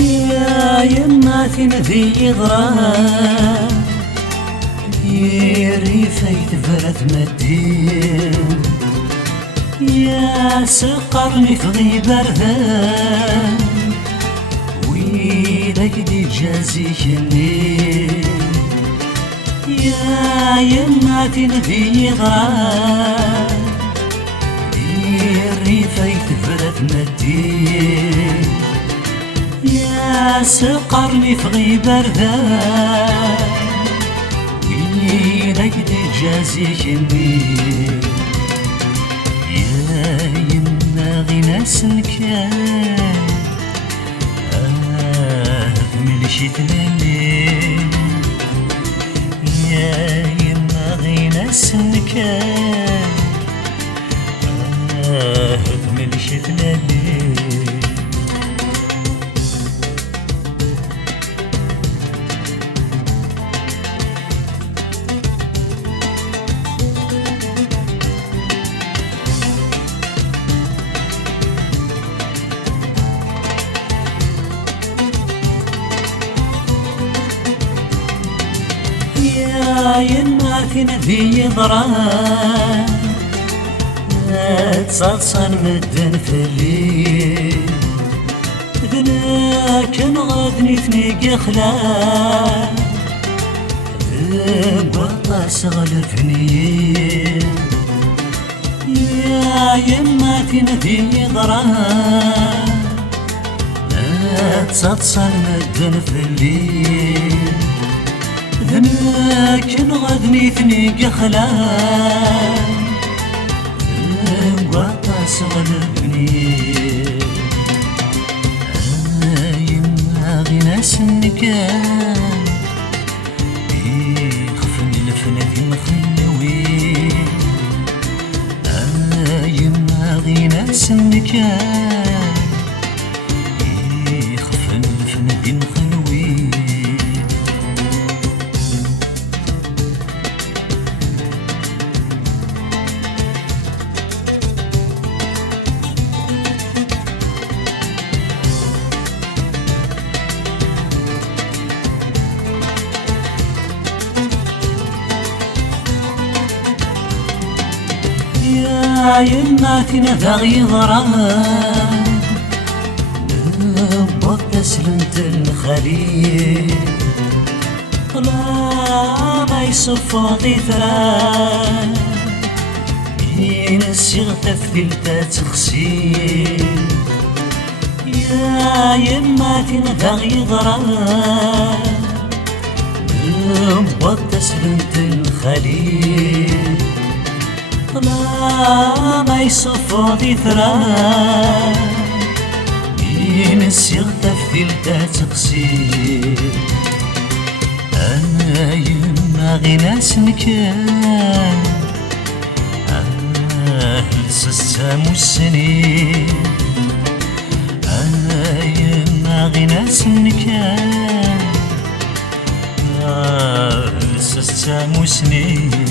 يا يما ذي غرام يري فايت فرث مدين يا سقرني في غيبردان ويلك دي جازيكني يا يما ذي غرام يري فايت فرث مدين يا سقرني في غيبردان ويلك دي جازيكني يا يما غناس نكان ملشي تلالي يا يما غناس نكان ملشي تلالي يا يما ذي ضران تصلصن مدن في الليل ذنا كان غادني ثنيق خلال بوطا صغل فنيل يا يما ذي ضران تصلصن مدن في الليل ذناك غادني ثنيق خلال وطا صغلبني يما غناس النكان يخفني الفنا في مخلوي يما غناس النكان يخفني الفنا في مخلوي يا يما ذا غرام نبض تسلمت الخليل طلع ما يصفى ثران بين الصيغ تفذيل تغسيل يا يما ذا غرام نبض تسلمت الخليل طلع ما يصفى ثران بين الصيغ تفذيل تغسيل أنا يما غناس نكان لسه السنين أنا يما غناس نكان لسه سنين